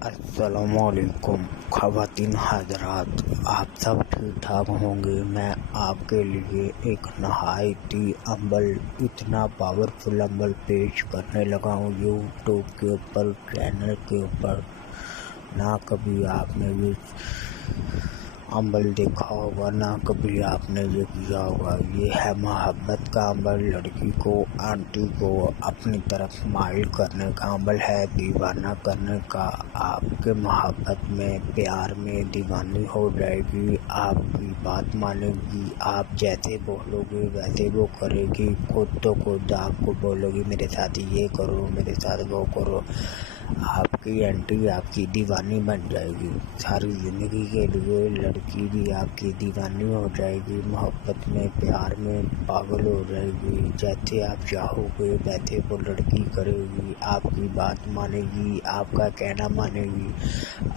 अस्सलाम वालेकुम ख़वातीन हज़रात, आप सब ठीक ठाक होंगे। मैं आपके लिए एक नहायती अमल, इतना पावरफुल अमल पेश करने लगा हूँ यूट्यूब के ऊपर, चैनल के ऊपर। ना कभी आपने ये अमल देखा होगा, ना कभी आपने ये किया होगा। ये है मोहब्बत का अमल, लड़की को, आंटी को अपनी तरफ माइल करने का अमल है, दीवाना करने का। आपके मोहब्बत में, प्यार में दीवानी हो जाएगी, आपकी बात मानेगी, आप जैसे बोलोगे वैसे वो करेगी। खुद तो खुद आपको बोलोगी मेरे साथ ये करो, मेरे साथ वो करो। आपकी आंटी आपकी दीवानी बन जाएगी सारी ज़िंदगी के लिए। लड़की भी आपकी दीवानी हो जाएगी, मोहब्बत में, प्यार में पागल हो जाएगी। जैसे आप चाहोगे वैसे वो लड़की करेगी, आपकी बात मानेगी, आपका कहना मानेगी,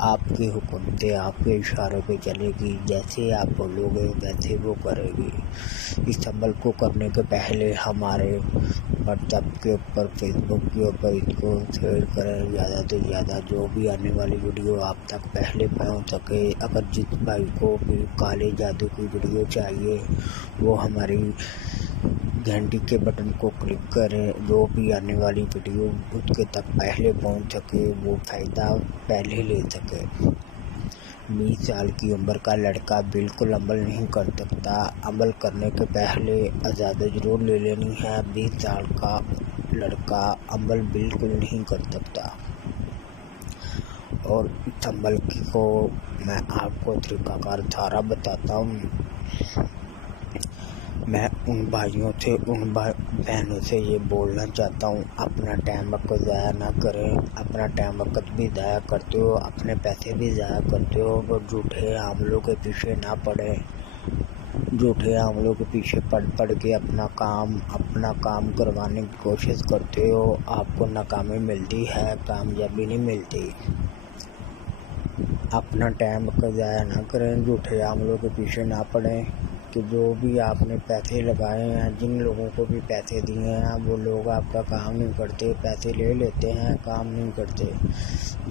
आपके हुक्म से, आपके इशारों पे चलेगी। जैसे आप बोलोगे वैसे वो करेगी। इस अमल को करने के पहले हमारे व्हाट्सएप के ऊपर, फेसबुक के ऊपर इसको शेयर करें ज़्यादा से ज़्यादा, जो भी आने वाली वीडियो आप तक पहले पहुंच सके। अगर जिस भाई को भी काले जादू की वीडियो चाहिए वो हमारी घंटी के बटन को क्लिक करें, जो भी आने वाली वीडियो उसके तक पहले पहुंच सके, वो फ़ायदा पहले ले सके। 20 साल की उम्र का लड़का बिल्कुल अमल नहीं कर सकता। अमल करने के पहले आज़ादी ज़रूर ले लेनी है। 20 साल का लड़का अमल बिल्कुल नहीं कर सकता। और इस अमल को मैं आपको तरीक़ाकार सारा बताता हूँ। मैं उन भाइयों से, उन बहनों से ये बोलना चाहता हूँ, अपना टाइम वक्त ज़ाया ना करें। अपना टाइम वक्त भी ज़ाया करते हो, अपने पैसे भी ज़ाया करते हो, वो झूठे आमलों के पीछे ना पड़े। झूठे आमलों के पीछे पड़ के अपना काम करवाने की कोशिश करते हो, आपको नाकामी मिलती है, कामयाबी नहीं मिलती। अपना टाइम वक्त ज़ाया ना करें, झूठे आमलों के पीछे ना पड़ें। कि जो भी आपने पैसे लगाए हैं, जिन लोगों को भी पैसे दिए हैं, वो लोग आपका काम नहीं करते, पैसे ले लेते हैं, काम नहीं करते।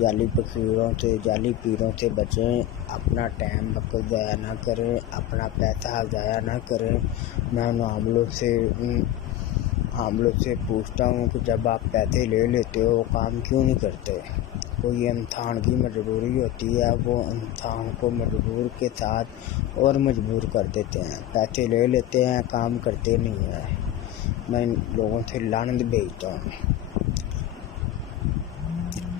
जाली फकीरों से, जाली पीरों से बचें। अपना टाइम वक्त ज़ाया ना करें, अपना पैसा ज़ाया ना करें। मैं उन आमलों से पूछता हूँ कि जब आप पैसे ले लेते हो, काम क्यों नहीं करते? कोई इंसान की मजबूरी होती है, वो इंसान को मजबूर के साथ और मजबूर कर देते हैं। पैसे ले लेते हैं, काम करते नहीं हैं। मैं इन लोगों से लानत भेजता हूँ।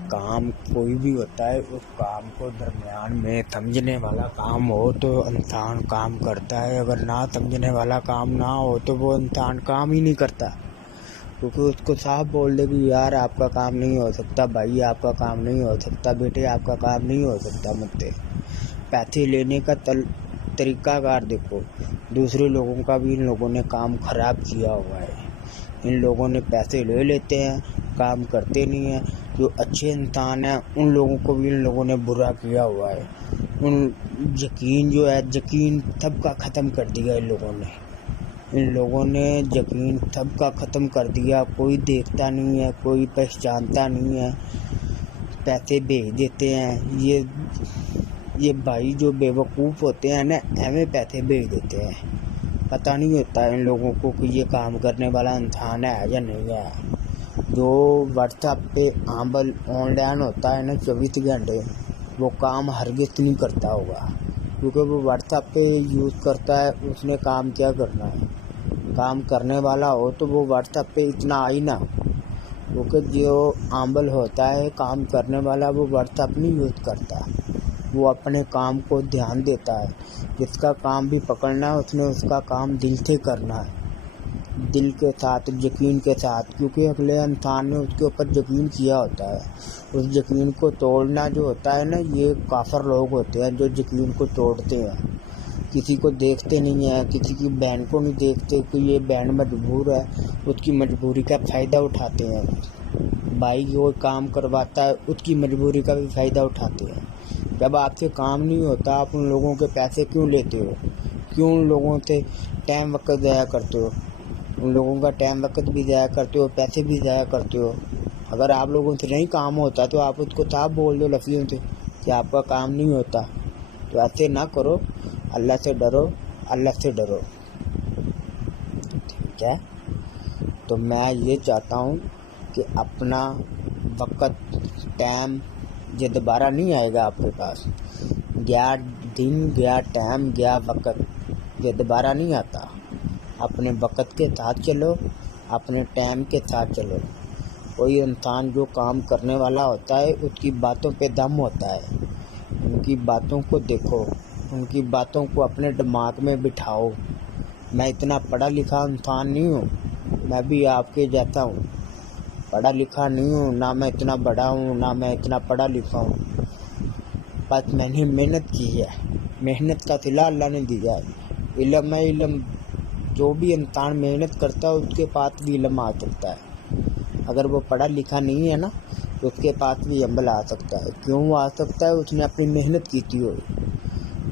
काम कोई भी होता है, उस काम को दरमियान में समझने वाला काम हो तो इंसान काम करता है। अगर ना समझने वाला काम ना हो तो वो इंसान काम ही नहीं करता। क्योंकि उसको साफ बोल दे कि यार आपका काम नहीं हो सकता, भाई आपका काम नहीं हो सकता, बेटे आपका काम नहीं हो सकता मुझसे। पैसे लेने का तरीक़ाकार देखो। दूसरे लोगों का भी इन लोगों ने काम ख़राब किया हुआ है। इन लोगों ने पैसे ले लेते हैं, काम करते नहीं हैं। जो अच्छे इंसान हैं उन लोगों को भी इन लोगों ने बुरा किया हुआ है। यकीन सबका ख़त्म कर दिया इन लोगों ने। यकीन सबका ख़त्म कर दिया। कोई देखता नहीं है, कोई पहचानता नहीं है, पैसे भेज देते हैं। ये भाई जो बेवकूफ़ होते हैं ना, ऐਵੇਂ पैसे भेज देते हैं। पता नहीं होता इन लोगों को कि ये काम करने वाला इंसान है या नहीं है। जो व्हाट्सएप पे अमल ऑनलाइन होता है ना 24 घंटे, वो काम हरगिज़ नहीं करता होगा। क्योंकि वो व्हाट्सएप पे यूज़ करता है, उसने काम क्या करना है? काम करने वाला हो तो वो व्हाट्सएप पे इतना आई ना। क्योंकि जो अमल होता है काम करने वाला, वो व्हाट्सएप नहीं यूज़ करता, वो अपने काम को ध्यान देता है। जिसका काम भी पकड़ना है उसने उसका काम दिल से करना है, दिल के साथ, यकीन के साथ। क्योंकि अगले इंसान ने उसके ऊपर यकीन किया होता है। उस यकीन को तोड़ना जो होता है ना, ये काफिर लोग होते हैं जो यकीन को तोड़ते हैं। किसी को देखते नहीं है, किसी की बहन को नहीं देखते कि ये बहन मजबूर है, उसकी मजबूरी का फ़ायदा उठाते हैं। भाई वो काम करवाता है, उसकी मजबूरी का भी फ़ायदा उठाते हैं। जब आपसे काम नहीं होता, आप उन लोगों के पैसे क्यों लेते हो? क्यों उन लोगों से टाइम वक्त ज़ाया करते हो? उन लोगों का टाइम वक्त भी ज़ाया करते हो, पैसे भी ज़ाया करते हो। اگر آپ لوگوں سے نہیں کام ہوتا تو آپ اس کو صاف بول دو لفظوں سے کہ آپ کا کام نہیں ہوتا. تو ایسے نہ کرو، اللہ سے ڈرو، اللہ سے ڈرو، ٹھیک ہے. تو میں یہ چاہتا ہوں کہ اپنا وقت، ٹائم یہ دوبارہ نہیں آئے گا آپ کے پاس. گیا دن، گیا ٹائم، گیا وقت، یہ دوبارہ نہیں آتا. اپنے وقت کے ساتھ چلو، اپنے ٹائم کے ساتھ چلو. کوئی انسان جو کام کرنے والا ہوتا ہے اس کی باتوں پہ دم ہوتا ہے. ان کی باتوں کو دیکھو، ان کی باتوں کو اپنے دماغ میں بٹھاؤ. میں اتنا پڑھا لکھا انسان نہیں ہوں، میں بھی آپ کے جیسا ہوں. پڑھا لکھا نہیں ہوں، نہ میں اتنا بڑا ہوں، نہ میں اتنا پڑھا لکھا ہوں. بس میں نے محنت کی ہے، محنت کا صلہ اللہ نے دیا ہے. علم ہے، علم جو بھی انسان محنت کرتا ہے اس کے پاس بھی علم آ سکتا ہے. اگر وہ پڑھا لکھا نہیں ہے نا تو اس کے پاس بھی عمل آ سکتا ہے. کیوں آ سکتا ہے؟ اس نے اپنی محنت کی تھی،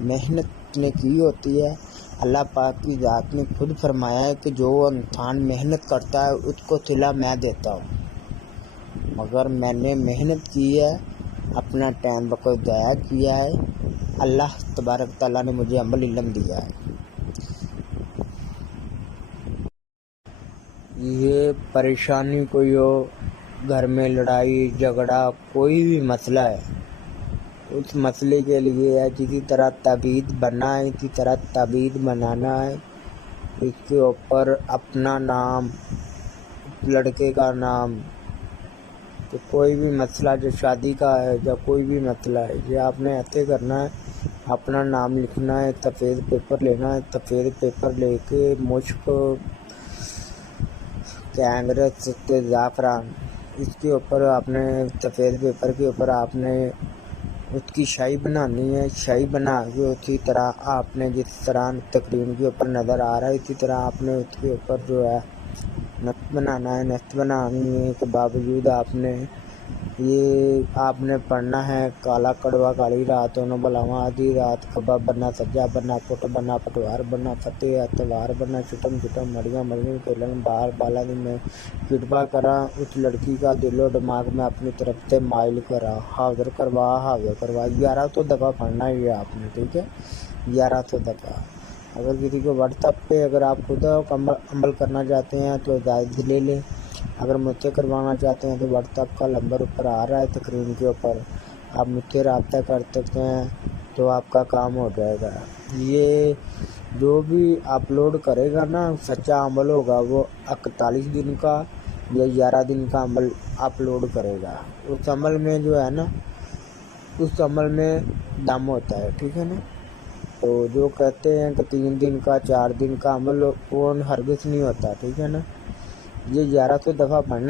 محنت نے کی ہوتی ہے. اللہ پاک کی ذات نے خود فرمایا ہے کہ جو انسان محنت کرتا ہے اس کو صلہ میں دیتا ہوں. مگر میں نے محنت کی ہے، اپنا ٹائم وقت ضائع کیا ہے. اللہ تبارک تعالیٰ نے مجھے عمل علم دیا ہے. یہ پریشانی کوئی ہو، گھر میں لڑائی جھگڑا کوئی بھی مسئلہ ہے، اس مسئلے کے لیے ہے کسی طرح تعویذ بننا ہے، کسی طرح تعویذ بنانا ہے. اس کے اوپر اپنا نام، لڑکے کا نام، تو کوئی بھی مسئلہ جو شادی کا ہے یا کوئی بھی مسئلہ ہے، یہ آپ نے ایسے کرنا ہے. اپنا نام لکھنا ہے، سفید پیپر لینا ہے. سفید پیپر لے کے مشک، کینگرس، زعفران، اس کے اوپر آپ نے سفید پیپر کے اوپر آپ نے اس کی شاہی بنانی ہے. شاہی بنا کے اسی طرح آپ نے جس طرح تقریم کے اوپر نظر آ رہا ہے اسی طرح آپ نے اس کے اوپر جو ہے نقش بنانا ہے. نقش بنانے کے باوجود آپ نے پڑھنا ہے کالا کڑوا کالی راتوں نو بلاواں آدھی رات کبا بننا سجا بننا پٹ بننا پٹوار بننا فتح اتوار بننا چٹم چٹم مڑیاں مڑیاں کھیلن بار بالا دی میں کٹبا کرا اس لڑکی کا دل و دماغ میں اپنی طرف سے مائل کرا. حاضر کروا 1100 دفعہ پڑھنا ہے یہ آپ نے، ٹھیک ہے. 1100 دفعہ. اگر کسی کو واٹس ایپ پہ اگر آپ خود عمل کرنا چاہتے ہیں تو اجازت لے لیں. اگر مجھ سے کروانا چاہتے ہیں تو واٹس ایپ کا نمبر اوپر آ رہا ہے تقریم کے اوپر، آپ مجھ سے رابطہ کر سکتے ہیں تو آپ کا کام ہو جائے گا. یہ جو بھی اپلوڈ کرے گا نا سچا عمل ہوگا، وہ 41 دن کا یا 11 دن کا عمل اپلوڈ کرے گا. اس عمل میں جو ہے نا، اس عمل میں دم ہوتا ہے، ٹھیک ہے نا. تو جو کہتے ہیں کہ 3 دن کا 4 دن کا عمل وہ ہرگز نہیں ہوتا، ٹھیک ہے نا. یہ 1100 دفعہ پڑھنا